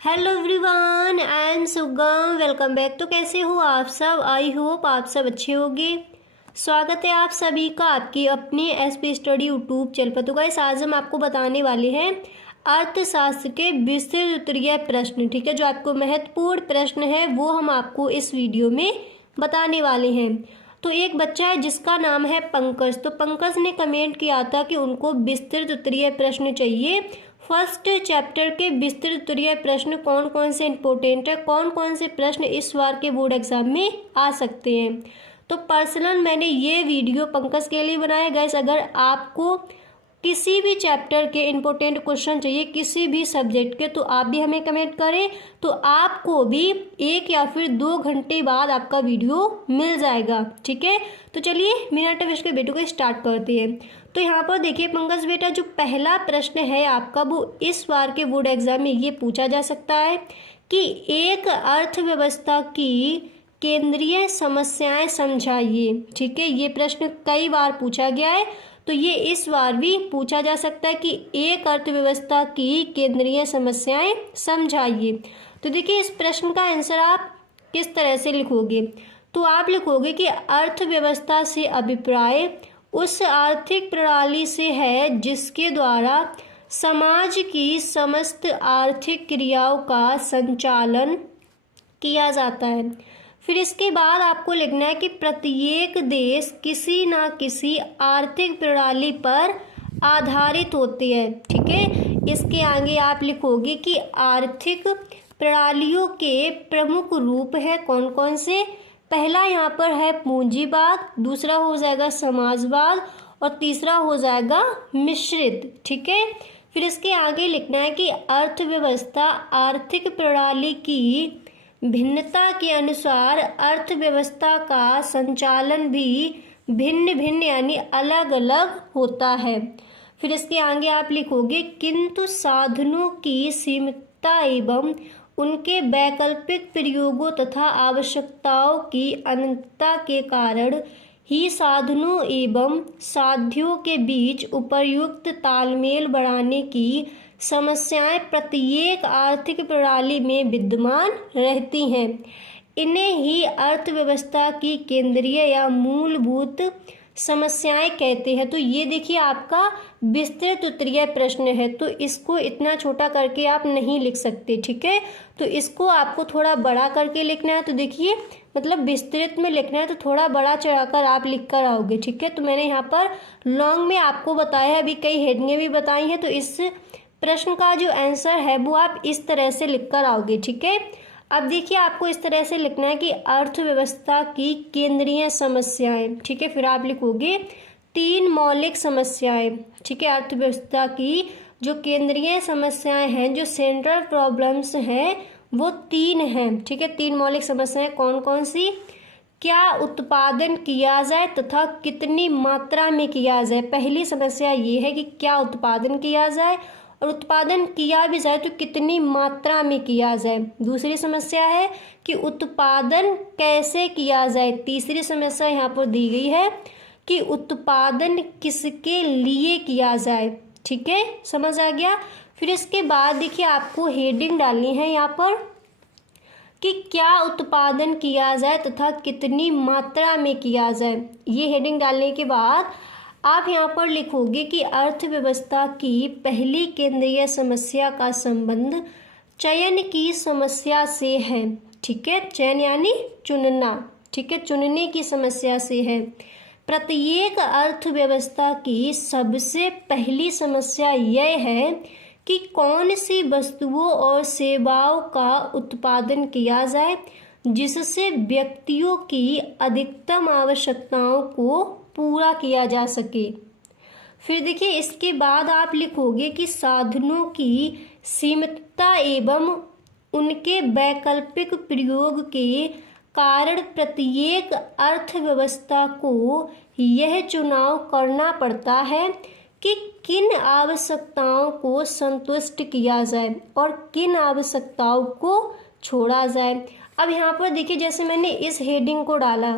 Hello everyone, I am सुगम। Welcome back. तो कैसे हो आप सब? आई होप आप सब अच्छे होंगे। स्वागत है आप सभी का आपकी अपनी एसपी स्टडी यूट्यूब चैनल पर। तो गाइस, आज हम आपको बताने वाले हैं अर्थशास्त्र के विस्तृत उत्तरीय प्रश्न। ठीक है, जो आपको महत्वपूर्ण प्रश्न है वो हम आपको इस वीडियो में बताने वाले हैं। तो एक बच्चा है जिसका नाम है पंकज। तो पंकज ने कमेंट किया था कि उनको विस्तृत उत्तरीय प्रश्न चाहिए। फर्स्ट चैप्टर के विस्तृत उत्तरीय प्रश्न कौन कौन से इंपॉर्टेंट है, कौन कौन से प्रश्न इस बार के बोर्ड एग्जाम में आ सकते हैं। तो पर्सनल मैंने ये वीडियो पंकज के लिए बनाया। गाइस, अगर आपको किसी भी चैप्टर के इंपॉर्टेंट क्वेश्चन चाहिए किसी भी सब्जेक्ट के, तो आप भी हमें कमेंट करें, तो आपको भी 1 या फिर 2 घंटे बाद आपका वीडियो मिल जाएगा। ठीक है, तो चलिए बिना टाइम वेस्ट के वीडियो को स्टार्ट करते हैं। तो यहाँ पर देखिए पंकज बेटा, जो पहला प्रश्न है आपका वो इस बार के बोर्ड एग्जाम में ये पूछा जा सकता है कि एक अर्थव्यवस्था की केंद्रीय समस्याएं समझाइए। ठीक है, ये प्रश्न कई बार पूछा गया है, तो ये इस बार भी पूछा जा सकता है कि एक अर्थव्यवस्था की केंद्रीय समस्याएं समझाइए। तो देखिए, इस प्रश्न का आंसर आप किस तरह से लिखोगे? तो आप लिखोगे कि अर्थव्यवस्था से अभिप्राय उस आर्थिक प्रणाली से है जिसके द्वारा समाज की समस्त आर्थिक क्रियाओं का संचालन किया जाता है। फिर इसके बाद आपको लिखना है कि प्रत्येक देश किसी न किसी आर्थिक प्रणाली पर आधारित होते हैं। ठीक है, इसके आगे आप लिखोगे कि आर्थिक प्रणालियों के प्रमुख रूप है कौन कौन से। पहला यहाँ पर है पूंजीवाद, दूसरा हो जाएगा समाजवाद और तीसरा हो जाएगा मिश्रित। ठीक है, फिर इसके आगे लिखना है कि अर्थव्यवस्था आर्थिक प्रणाली की भिन्नता के अनुसार अर्थव्यवस्था का संचालन भी भिन्न भिन्न यानी अलग अलग होता है। फिर इसके आगे आप लिखोगे किंतु साधनों की सीमितता एवं उनके वैकल्पिक प्रयोगों तथा आवश्यकताओं की अनंतता के कारण ही साधनों एवं साध्यों के बीच उपयुक्त तालमेल बढ़ाने की समस्याएं प्रत्येक आर्थिक प्रणाली में विद्यमान रहती हैं। इन्हें ही अर्थव्यवस्था की केंद्रीय या मूलभूत समस्याएं कहते हैं। तो ये देखिए आपका विस्तृत उत्तरीय प्रश्न है, तो इसको इतना छोटा करके आप नहीं लिख सकते। ठीक है, तो इसको आपको थोड़ा बड़ा करके लिखना है। तो देखिए, मतलब विस्तृत में लिखना है तो थोड़ा बड़ा चढ़ाकर आप लिख कर आओगे। ठीक है, तो मैंने यहाँ पर लॉन्ग में आपको बताया है, अभी कई हेडिंगें भी बताई हैं। तो इस प्रश्न का जो आंसर है वो आप इस तरह से लिख कर आओगे। ठीक है, अब देखिए आपको इस तरह से लिखना है कि अर्थव्यवस्था की केंद्रीय समस्याएं। ठीक है, फिर आप लिखोगे 3 मौलिक समस्याएं। ठीक है, अर्थव्यवस्था की जो केंद्रीय समस्याएं हैं, जो सेंट्रल प्रॉब्लम्स हैं, वो 3 हैं। ठीक है, 3 मौलिक समस्याएं कौन कौन सी? क्या उत्पादन किया जाए तथा कितनी मात्रा में किया जाए। पहली समस्या ये है कि क्या उत्पादन किया जाए, और उत्पादन किया भी जाए तो कितनी मात्रा में किया जाए। दूसरी समस्या है कि उत्पादन कैसे किया जाए। तीसरी समस्या यहाँ पर दी गई है कि उत्पादन किसके लिए किया जाए। ठीक है, समझ आ गया। फिर इसके बाद देखिए आपको हेडिंग डालनी है यहाँ पर कि क्या उत्पादन किया जाए तथा कितनी मात्रा में किया जाए। ये हेडिंग डालने के बाद आप यहाँ पर लिखोगे कि अर्थव्यवस्था की पहली केंद्रीय समस्या का संबंध चयन की समस्या से है। ठीक है, चयन यानी चुनना। ठीक है, चुनने की समस्या से है। प्रत्येक अर्थव्यवस्था की सबसे पहली समस्या यह है कि कौन सी वस्तुओं और सेवाओं का उत्पादन किया जाए जिससे व्यक्तियों की अधिकतम आवश्यकताओं को पूरा किया जा सके। फिर देखिए इसके बाद आप लिखोगे कि साधनों की सीमितता एवं उनके वैकल्पिक प्रयोग के कारण प्रत्येक अर्थव्यवस्था को यह चुनाव करना पड़ता है कि किन आवश्यकताओं को संतुष्ट किया जाए और किन आवश्यकताओं को छोड़ा जाए। अब यहाँ पर देखिए, जैसे मैंने इस हेडिंग को डाला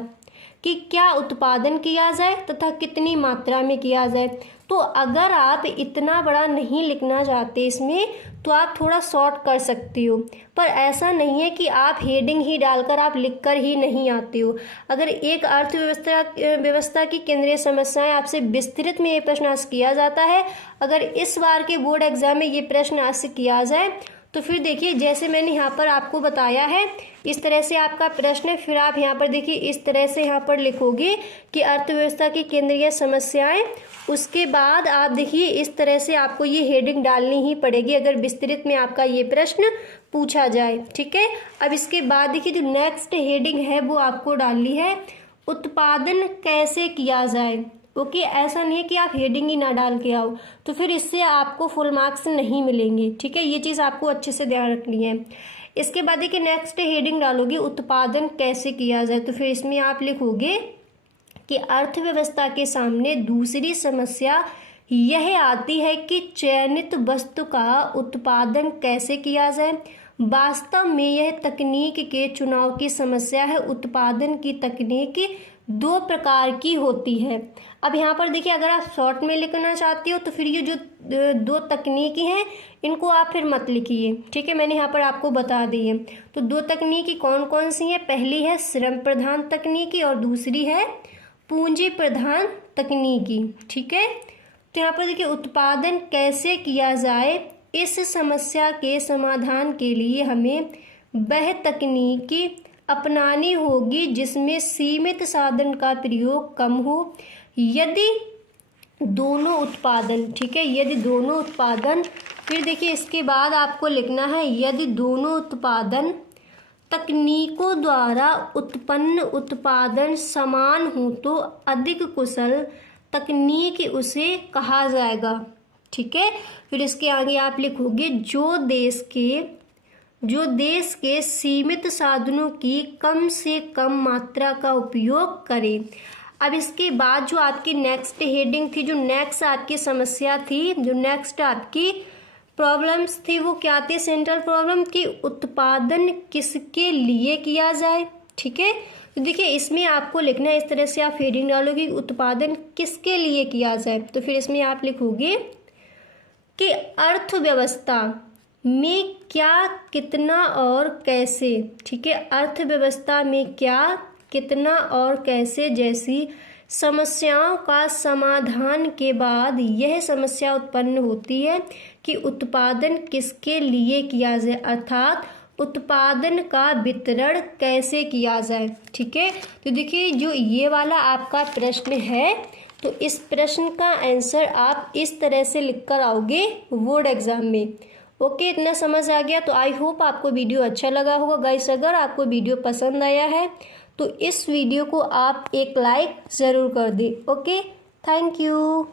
कि कि क्या उत्पादन किया जाए तथा कितनी मात्रा में किया जाए। तो अगर आप इतना बड़ा नहीं लिखना चाहते इसमें तो आप थोड़ा शॉर्ट कर सकते हो, पर ऐसा नहीं है कि आप हेडिंग ही डालकर आप लिखकर ही नहीं आते हो। अगर एक अर्थव्यवस्था की केंद्रीय समस्याएं आपसे विस्तृत में ये प्रश्न आज किया जाता है, अगर इस बार के बोर्ड एग्जाम में ये प्रश्न आज से किया जाए तो फिर देखिए जैसे मैंने यहाँ पर आपको बताया है इस तरह से आपका प्रश्न है। फिर आप यहाँ पर देखिए इस तरह से यहाँ पर लिखोगे कि अर्थव्यवस्था की केंद्रीय समस्याएं, उसके बाद आप देखिए इस तरह से आपको ये हेडिंग डालनी ही पड़ेगी अगर विस्तृत में आपका ये प्रश्न पूछा जाए। ठीक है, अब इसके बाद देखिए जो नेक्स्ट हेडिंग है वो आपको डालनी है उत्पादन कैसे किया जाए। ओके, ऐसा नहीं है कि आप हेडिंग ही ना डाल के आओ तो फिर इससे आपको फुल मार्क्स नहीं मिलेंगे। ठीक है, ये चीज़ आपको अच्छे से ध्यान रखनी है। इसके बाद देखिए नेक्स्ट हेडिंग डालोगे उत्पादन कैसे किया जाए, तो फिर इसमें आप लिखोगे कि अर्थव्यवस्था के सामने दूसरी समस्या यह आती है कि चयनित वस्तु का उत्पादन कैसे किया जाए। वास्तव में यह तकनीक के चुनाव की समस्या है। उत्पादन की तकनीक दो प्रकार की होती है। अब यहाँ पर देखिए अगर आप शॉर्ट में लिखना चाहती हो तो फिर ये जो दो तकनीकी हैं इनको आप फिर मत लिखिए। ठीक है, मैंने यहाँ पर आपको बता दी है। तो दो तकनीकी कौन कौन सी हैं, पहली है श्रम प्रधान तकनीकी और दूसरी है पूंजी प्रधान तकनीकी। ठीक है, तो यहाँ पर देखिए उत्पादन कैसे किया जाए, इस समस्या के समाधान के लिए हमें वह तकनीकी अपनानी होगी जिसमें सीमित साधन का प्रयोग कम हो। यदि दोनों उत्पादन, ठीक है, यदि दोनों उत्पादन, फिर देखिए इसके बाद आपको लिखना है यदि दोनों उत्पादन तकनीकों द्वारा उत्पन्न उत्पादन समान हो तो अधिक कुशल तकनीक उसे कहा जाएगा। ठीक है, फिर इसके आगे आप लिखोगे जो देश के सीमित साधनों की कम से कम मात्रा का उपयोग करें। अब इसके बाद जो आपकी नेक्स्ट हेडिंग थी, जो नेक्स्ट आपकी समस्या थी, जो नेक्स्ट आपकी प्रॉब्लम्स थी वो क्या थी, सेंट्रल प्रॉब्लम की उत्पादन किसके लिए किया जाए। ठीक है, तो देखिए इसमें आपको लिखना है इस तरह से आप हेडिंग डालोगे उत्पादन किसके लिए किया जाए। तो फिर इसमें आप लिखोगे कि अर्थव्यवस्था में क्या, कितना और कैसे। ठीक है, अर्थव्यवस्था में क्या, कितना और कैसे जैसी समस्याओं का समाधान के बाद यह समस्या उत्पन्न होती है कि उत्पादन किसके लिए किया जाए, अर्थात उत्पादन का वितरण कैसे किया जाए। ठीक है, तो देखिए जो ये वाला आपका प्रश्न है तो इस प्रश्न का आंसर आप इस तरह से लिखकर आओगे बोर्ड एग्जाम में। ओके, इतना समझ आ गया। तो आई होप आपको वीडियो अच्छा लगा होगा गाइस। अगर आपको वीडियो पसंद आया है तो इस वीडियो को आप एक लाइक ज़रूर कर दें। Okay, thank you.